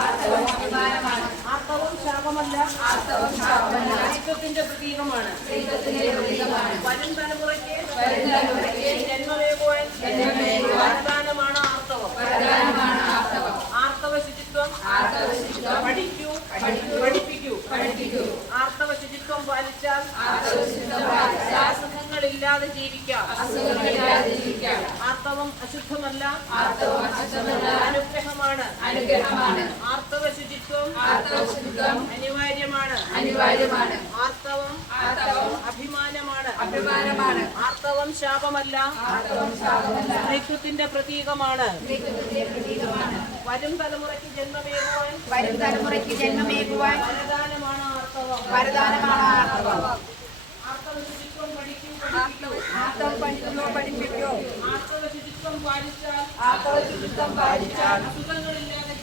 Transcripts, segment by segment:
ആർത്തവം അഭിമാനമാണ്. ആർത്തവം ശാപമല്ല, ദൈവത്തിന്റെ പ്രതീകമാണ്. വരും തലമുറയ്ക്ക് ജന്മമേകുവാൻ വരദാനമാണ് ആർത്തവം. ആർത്തവ ശുചിത്വം പഠിക്കൂ, പഠിപ്പിക്കൂ. ആർത്തവ ശുചിത്വം പാലിച്ചാൽ അസുഖങ്ങളില്ലാതെ ജീവിക്കാം. ആർത്തവം അശുദ്ധമല്ല, അനുഗ്രഹമാണ്. ആർത്തവ ശുചിത്വം അനിവാര്യമാണ്. ആർത്തവം അഭിമാനമാണ്. ആർത്തവം ശാപമല്ല, സ്ത്രീത്വത്തിന്റെ പ്രതീകമാണ്. വരും തലമുറയ്ക്ക് ജന്മമേകുവാൻ വരദാനമാണ് ആർത്തവം. ആർത്തവ ശുചിത്വം പഠിപ്പിക്കൂ. ആർത്തവ ശുചിത്വം പാലിച്ചാൽ അസുഖങ്ങളില്ലാതെ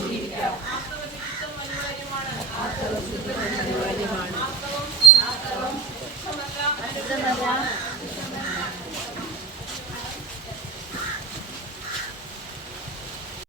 ജീവിക്കാം. ആർത്തവ ശുചിത്വം അനിവാര്യമാണ്.